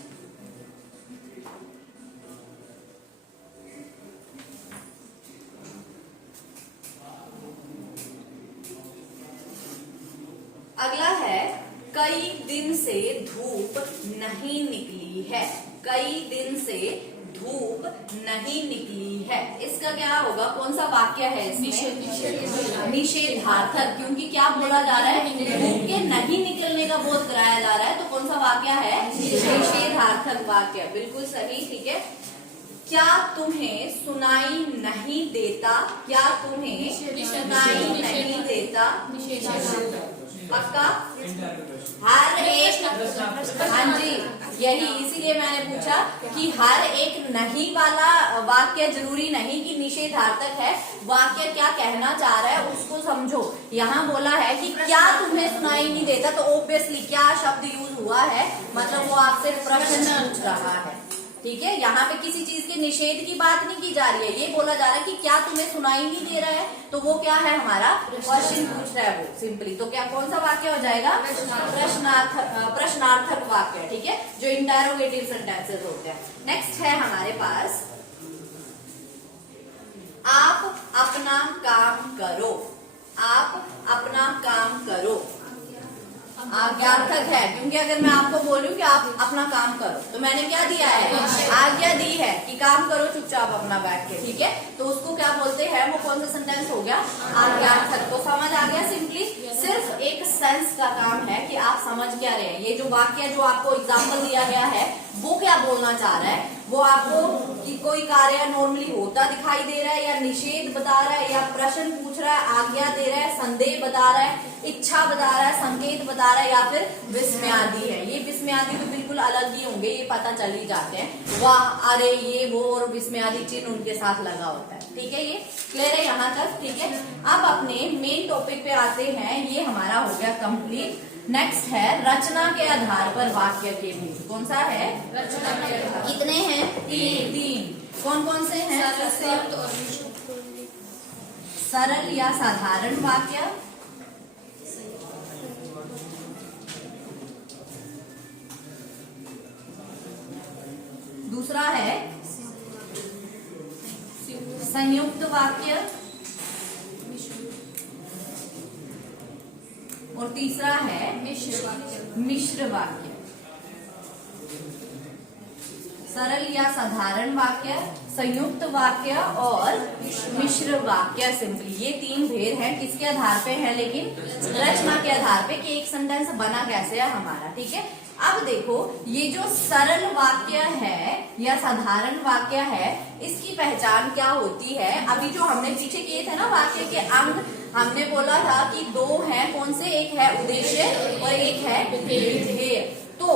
अगला है कई दिन से धूप नहीं निकली है, कई दिन से धूप नहीं निकली है, इसका क्या होगा, कौन सा वाक्य है इसमें, निषेधार्थक, क्योंकि क्या बोला जा रहा है, धूप के नहीं निकलने का बोध कराया जा रहा है, तो कौन सा वाक्य है, निषेधार्थक वाक्य, बिल्कुल सही, ठीक है। क्या तुम्हें सुनाई नहीं देता, क्या तुम्हें सुनाई नहीं देता, पक्का, हर एक, हाँ जी, यही, इसीलिए मैंने पूछा कि हर एक नहीं वाला वाक्य जरूरी नहीं कि निषेधार्थक है, वाक्य क्या कहना चाह रहा है उसको समझो। यहाँ बोला है कि क्या तुम्हें सुनाई नहीं देता, तो ऑब्वियसली क्या शब्द यूज हुआ है, मतलब वो आपसे प्रश्न पूछ रहा है, ठीक है। यहाँ पे किसी चीज के निषेध की बात नहीं की जा रही है, ये बोला जा रहा है कि क्या तुम्हें सुनाई नहीं दे रहा है, तो वो क्या है, हमारा क्वेश्चन पूछ रहा है वो, सिंपली। तो क्या कौन सा वाक्य हो जाएगा, प्रश्नार्थक वाक्य, ठीक है, जो इंटरोगेटिव सेंटेंसेस होते हैं। नेक्स्ट है हमारे पास, आप अपना काम करो, आप अपना काम करो, आज्ञार्थक है, क्योंकि अगर मैं आपको बोलूं कि आप अपना काम करो, तो मैंने क्या दिया है, आज्ञा दी है कि काम करो चुपचाप अपना बैठ के, ठीक है। तो उसको क्या बोलते हैं, वो कौन सा सेंटेंस हो गया, आज्ञार्थक। तो समझ आ गया, सिंपली सिर्फ एक सेंस का काम है कि आप समझ क्या रहे हैं। ये जो वाक्य जो आपको एग्जाम्पल दिया गया है वो क्या बोलना चाह रहा है, वो आपको कि कोई कार्य नॉर्मली होता दिखाई दे रहा है, या निषेध बता रहा है, या प्रश्न पूछ रहा है, आज्ञा दे रहा है, संदेह बता रहा है, इच्छा बता रहा है, संकेत बता रहा है, या फिर विस्मयादि है। ये विस्मयादि तो बिल्कुल अलग ही होंगे, ये पता चल ही जाते हैं, वाह, अरे, ये वो, और विस्मयादि चिन्ह उनके साथ लगा होता है, ठीक है। ये क्लियर है यहाँ तक, ठीक है। अब अपने मेन टॉपिक पे आते हैं, ये हमारा हो गया कंप्लीट। नेक्स्ट है रचना के आधार पर वाक्य के बीच, कौन सा है, रचना के आधार, कितने हैं, तीन। कौन कौन से हैं, सरल या साधारण वाक्य, दूसरा है संयुक्त वाक्य, और तीसरा है मिश्र वाक्य। सरल या साधारण वाक्य, संयुक्त वाक्य और मिश्र वाक्य, सिंपली ये तीन भेद हैं। किसके आधार पे है, लेकिन रचना के आधार पे कि एक सेंटेंस बना कैसे है हमारा, ठीक है। अब देखो, ये जो सरल वाक्य है या साधारण वाक्य है, इसकी पहचान क्या होती है। अभी जो हमने पीछे किए थे ना वाक्य के अंग, हमने बोला था कि दो हैं, कौन से, एक है उद्देश्य और एक है विधेय। तो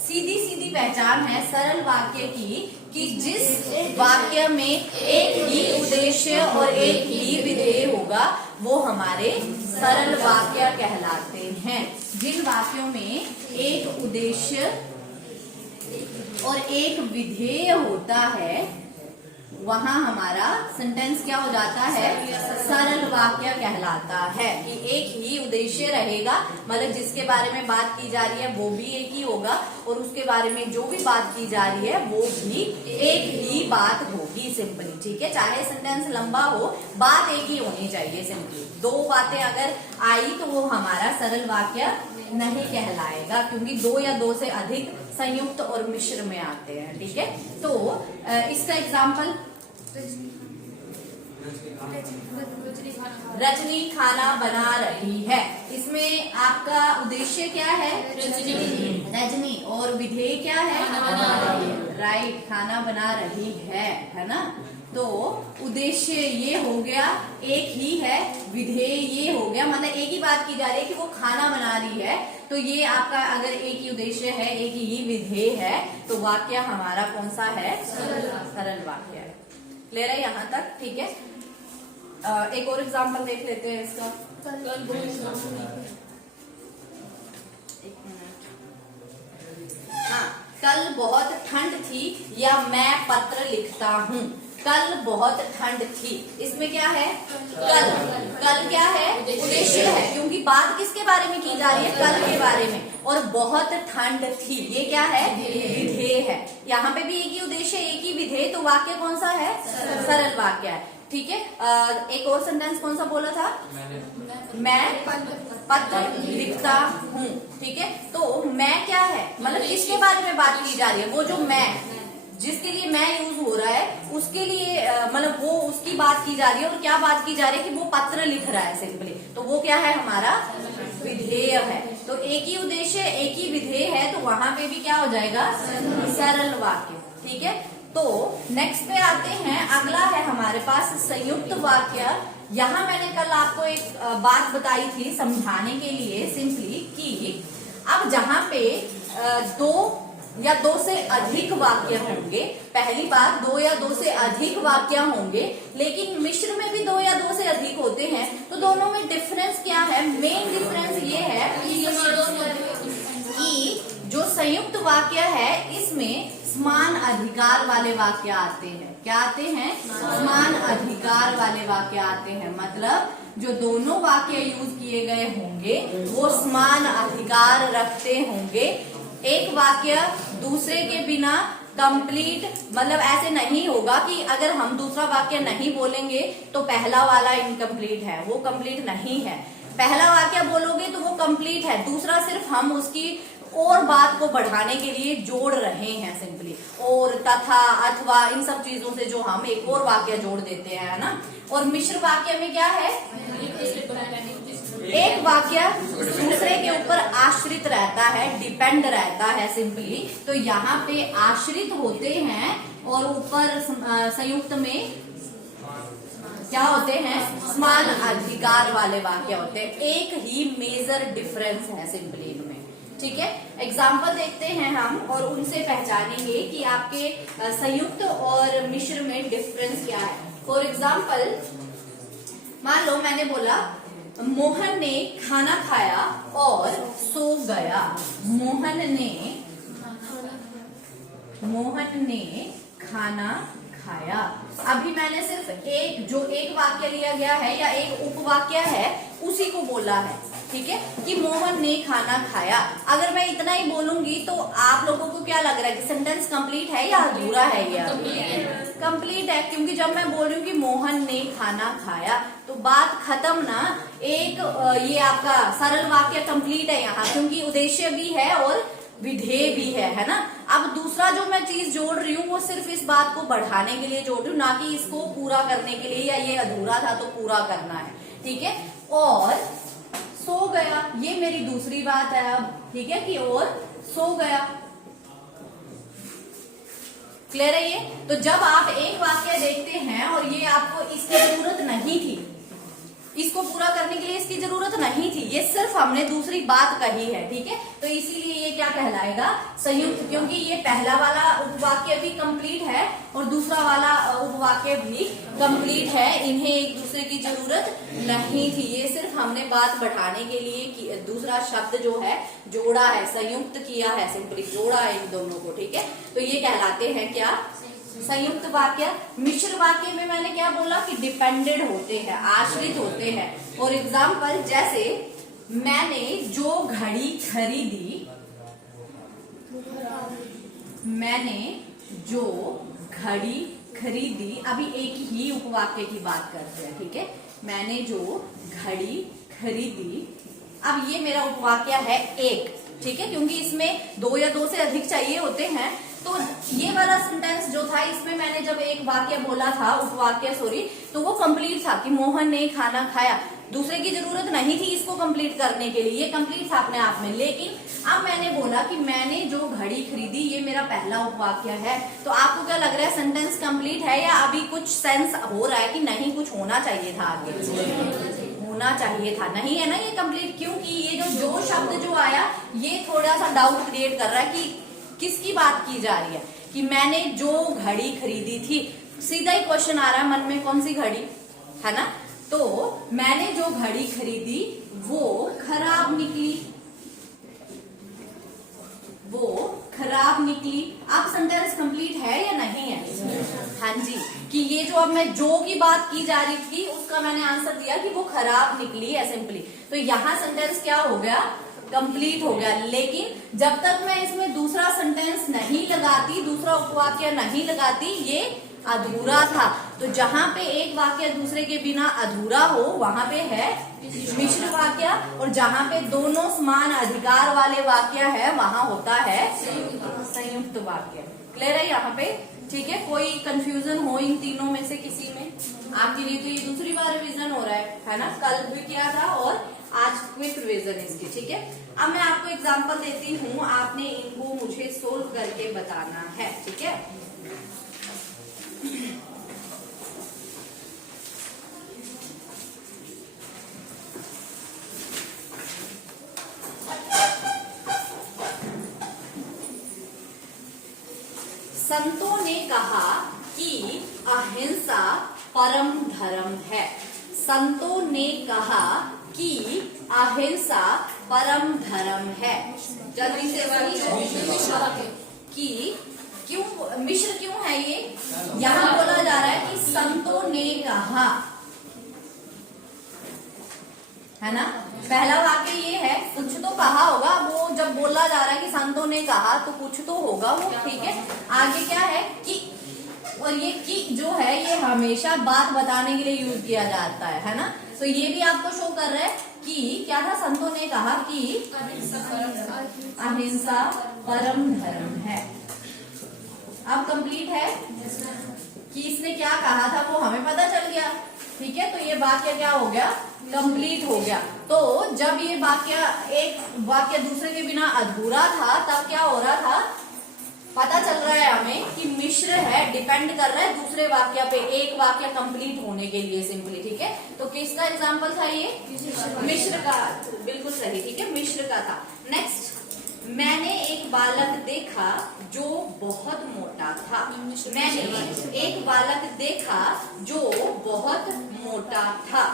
सीधी सीधी पहचान है सरल वाक्य की कि जिस वाक्य में एक ही उद्देश्य और एक ही विधेय होगा वो हमारे सरल वाक्य कहलाते हैं। जिन वाक्यों में एक उद्देश्य और एक विधेय होता है वहां हमारा सेंटेंस क्या हो जाता है, सरल वाक्य कहलाता है। कि एक ही उद्देश्य रहेगा, मतलब जिसके बारे में बात की जा रही है वो भी एक ही होगा, और उसके बारे में जो भी बात की जा रही है वो भी एक ही बात होगी, सिंपली, ठीक है। चाहे सेंटेंस लंबा हो, बात एक ही होनी चाहिए, सिंपली। दो बातें अगर आई तो वो हमारा सरल वाक्य नहीं कहलाएगा, क्योंकि दो या दो से अधिक संयुक्त और मिश्र में आते हैं, ठीक है। तो इसका एग्जाम्पल, रजनी खाना बना रही है। इसमें आपका उद्देश्य क्या है? रजनी। और विधेय क्या है? राइट, खाना बना रही है ना। तो उद्देश्य ये हो गया, एक ही है, विधेय ये हो गया, मतलब एक ही बात की जा रही है कि वो खाना बना रही है। तो ये आपका अगर एक ही उद्देश्य है, एक ही विधेय है, तो वाक्य हमारा कौन सा है? सरल वाक्य है। क्लियर है यहाँ तक? ठीक है। एक और एग्जाम्पल देख लेते हैं इसका। एक मिनट। हाँ, कल बहुत ठंड थी या मैं पत्र लिखता हूँ। कल बहुत ठंड थी, इसमें क्या है? कल। कल क्या है? उद्देश्य है, क्योंकि बात किसके बारे में की जा रही है? कल के बारे में। और बहुत ठंड थी, ये क्या है? विधेय है। यहाँ पे भी एक ही उद्देश्य, एक ही विधेय, तो वाक्य कौन सा है? सरल वाक्य है। ठीक है। एक और सेंटेंस कौन सा बोला था? मैं पत्र लिखता हूँ। ठीक है। तो मैं क्या है, मतलब किसके बारे में बात की जा रही है? वो जो मैं, जिसके लिए मैं यूज हो रहा है, उसके लिए मतलब वो उसकी बात की जा रही है। और क्या बात की जा रही है? कि वो पत्र लिख रहा है सिंपली। तो वो क्या है? हमारा विधेय है। तो एक ही उद्देश्य, एक ही विधेय है, तो वहां पे भी क्या हो जाएगा? सरल वाक्य। ठीक है। तो नेक्स्ट पे आते हैं, अगला है हमारे पास संयुक्त वाक्य। यहाँ मैंने कल आपको एक बात बताई थी समझाने के लिए सिंपली, कि अब जहाँ पे दो या दो से अधिक वाक्य होंगे, पहली बात दो या दो से अधिक वाक्य होंगे, लेकिन मिश्र में भी दो या दो से अधिक होते हैं, तो दोनों में डिफरेंस क्या है? मेन डिफरेंस ये है कि जो संयुक्त वाक्य है, इसमें समान अधिकार वाले वाक्य आते हैं। क्या आते हैं? समान अधिकार वाले वाक्य आते हैं। मतलब जो दोनों वाक्य यूज किए गए होंगे वो समान अधिकार रखते होंगे। एक वाक्य दूसरे के बिना कंप्लीट, मतलब ऐसे नहीं होगा कि अगर हम दूसरा वाक्य नहीं बोलेंगे तो पहला वाला इनकम्प्लीट है, वो कंप्लीट नहीं है। पहला वाक्य बोलोगे तो वो कंप्लीट है, दूसरा सिर्फ हम उसकी और बात को बढ़ाने के लिए जोड़ रहे हैं सिंपली। और, तथा, अथवा, इन सब चीजों से जो हम एक और वाक्य जोड़ देते हैं, है ना। और मिश्र वाक्य में क्या है? एक वाक्य दूसरे के ऊपर आश्रित रहता है, डिपेंड रहता है सिंपली। तो यहाँ पे आश्रित होते हैं और ऊपर संयुक्त में क्या होते हैं? समान अधिकार वाले वाक्य होते हैं। एक ही मेजर डिफरेंस है सिंपली इनमें। ठीक है। एग्जाम्पल देखते हैं हम और उनसे पहचानेंगे कि आपके संयुक्त और मिश्र में डिफरेंस क्या है। फॉर एग्जाम्पल, मान लो मैंने बोला मोहन ने खाना खाया और सो गया। मोहन ने खाना खाया। अभी मैंने सिर्फ एक वाक्य लिया गया है या एक उपवाक्य है, उसी को बोला है। ठीक है, कि मोहन ने खाना खाया। अगर मैं इतना ही बोलूंगी तो आप लोगों को क्या लग रहा है कि सेंटेंस कंप्लीट है या अधूरा है? या कंप्लीट है, क्योंकि जब मैं बोल रही हूँ कि मोहन ने खाना खाया तो बात खत्म ना। एक ये आपका सरल वाक्य कंप्लीट है यहाँ, क्योंकि उद्देश्य भी है और विधेय भी है ना। अब दूसरा जो मैं चीज जोड़ रही हूँ वो सिर्फ इस बात को बढ़ाने के लिए जोड़ रही हूँ, ना कि इसको पूरा करने के लिए, या ये अधूरा था तो पूरा करना है। ठीक है। और सो गया, ये मेरी दूसरी बात है अब। ठीक है, कि और सो गया। क्लियर है ये? तो जब आप एक वाक्य देखते हैं और ये आपको इसकी जरूरत नहीं थी, इसको पूरा करने के लिए इसकी जरूरत नहीं थी, ये सिर्फ हमने दूसरी बात कही है। ठीक है, तो इसीलिए ये क्या कहलाएगा? संयुक्त, क्योंकि ये पहला वाला उपवाक्य भी कंप्लीट है और दूसरा वाला उपवाक्य भी कंप्लीट है। इन्हें एक दूसरे की जरूरत नहीं थी, ये सिर्फ हमने बात बढ़ाने के लिए दूसरा शब्द जो है जोड़ा है, संयुक्त किया है, सिंपली जोड़ा है इन दोनों को। ठीक है, तो ये कहलाते हैं क्या? संयुक्त वाक्य। मिश्र वाक्य में मैंने क्या बोला कि डिपेंडेड होते हैं, आश्रित होते हैं। फॉर एग्जाम्पल, जैसे मैंने जो घड़ी खरीदी, मैंने जो घड़ी खरीदी, अभी एक ही उपवाक्य की बात करते हैं। ठीक है, मैंने जो घड़ी खरीदी, अब ये मेरा उपवाक्य है एक। ठीक है, क्योंकि इसमें 2 या 2 से अधिक चाहिए होते हैं। तो ये वाला सेंटेंस जो था, इसमें मैंने जब एक वाक्य बोला था, उपवाक्य सॉरी, तो वो कंप्लीट था कि मोहन ने खाना खाया। दूसरे की जरूरत नहीं थी इसको कंप्लीट करने के लिए, ये कंप्लीट था अपने आप में। लेकिन अब मैंने बोला कि मैंने जो घड़ी खरीदी, ये मेरा पहला उपवाक्य है। तो आपको क्या लग रहा है, सेंटेंस कंप्लीट है या अभी कुछ सेंस हो रहा है कि नहीं कुछ होना चाहिए था आगे? होना चाहिए था, नहीं है ना ये कंप्लीट, क्योंकि ये जो शब्द जो आया, ये थोड़ा सा डाउट क्रिएट कर रहा है कि किसकी बात की जा रही है, कि मैंने जो घड़ी खरीदी थी। सीधा ही क्वेश्चन आ रहा है मन में, कौन सी घड़ी, है ना? तो मैंने जो घड़ी खरीदी वो खराब निकली, वो खराब निकली। अब सेंटेंस कंप्लीट है या नहीं है? हाँ जी, कि ये जो अब मैं जो की बात की जा रही थी उसका मैंने आंसर दिया कि वो खराब निकली है सिंपली। तो यहाँ सेंटेंस क्या हो गया, कंप्लीट हो गया। लेकिन जब तक मैं इसमें दूसरा सेंटेंस नहीं लगाती, दूसरा उपवाक्य नहीं लगाती, ये अधूरा था। तो जहां पे एक वाक्य दूसरे के बिना अधूरा हो, वहां पे है मिश्र वाक्य, और जहां पे दोनों समान अधिकार वाले वाक्य है, वहां होता है संयुक्त वाक्य। क्लियर है यहाँ पे? ठीक है, कोई कंफ्यूजन हो इन तीनों में से किसी में? आपके लिए तो ये दूसरी बार रिवीजन हो रहा है ना? कल भी किया था और आज क्विक रिवीजन इसकी। ठीक है, अब मैं आपको एग्जांपल देती हूँ, आपने इनको मुझे सोल्व करके बताना है। ठीक है, संतों ने कहा कि अहिंसा परम धर्म है। संतों ने कहा कि अहिंसा परम धर्म है। जल्दी से कि क्यों मिश्र क्यों है ये? यहाँ बोला जा रहा है कि संतों ने कहा, है ना? पहला वाक्य ये है, कुछ तो कहा होगा, वो जब बोला जा रहा है कि संतों ने कहा तो कुछ तो होगा वो। ठीक है, आगे क्या है कि, और ये कि जो है ये हमेशा बात बताने के लिए यूज किया जाता है ना? तो ये भी आपको शो कर रहा है कि क्या था, संतों ने कहा कि अहिंसा परम धर्म है। अब कंप्लीट है कि इसने क्या कहा था वो हमें पता चल गया। ठीक है, तो ये वाक्य क्या हो गया, कंप्लीट हो गया। तो जब ये वाक्य, एक वाक्य दूसरे के बिना अधूरा था, तब क्या हो रहा था, पता चल रहा है हमें कि मिश्र है, डिपेंड कर रहा है दूसरे वाक्य पे, एक वाक्य कंप्लीट होने के लिए सिंपली। ठीक है, तो किसका एग्जांपल था ये? मिश्र का, बिल्कुल सही। ठीक है, मिश्र का था। नेक्स्ट, मैंने एक बालक देखा जो बहुत मोटा था। मैंने एक बालक देखा जो बहुत मोटा था।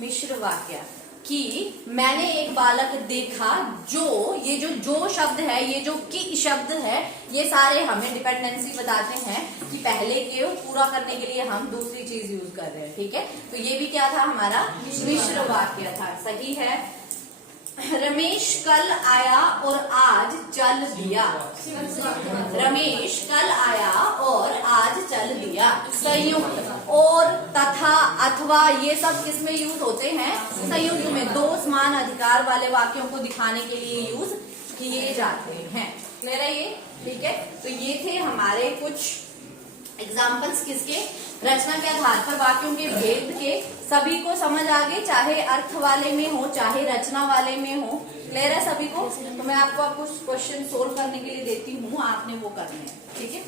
मिश्र वाक्य कि मैंने एक बालक देखा, जो ये जो शब्द है, ये जो कि शब्द है, ये सारे हमें डिपेंडेंसी बताते हैं कि पहले के पूरा करने के लिए हम दूसरी चीज यूज कर रहे हैं। ठीक है, तो ये भी क्या था, हमारा मिश्र वाक्य था। सही है। रमेश कल आया और आज चल दिया। रमेश कल आया और आज चल दिया। संयुक्त और तथा अथवा ये सब किसमें यूज होते हैं? संयुक्त में। दो समान अधिकार वाले वाक्यों को दिखाने के लिए यूज किए जाते हैं। क्लियर है ये? ठीक है, तो ये थे हमारे कुछ एग्जाम्पल्स किसके, रचना के आधार पर वाक्यों के भेद के। सभी को समझ आ गए, चाहे अर्थ वाले में हो चाहे रचना वाले में हो। क्लियर है सभी को? तो मैं आपको कुछ क्वेश्चन सोल्व करने के लिए देती हूँ, आपने वो करने हैं। ठीक है।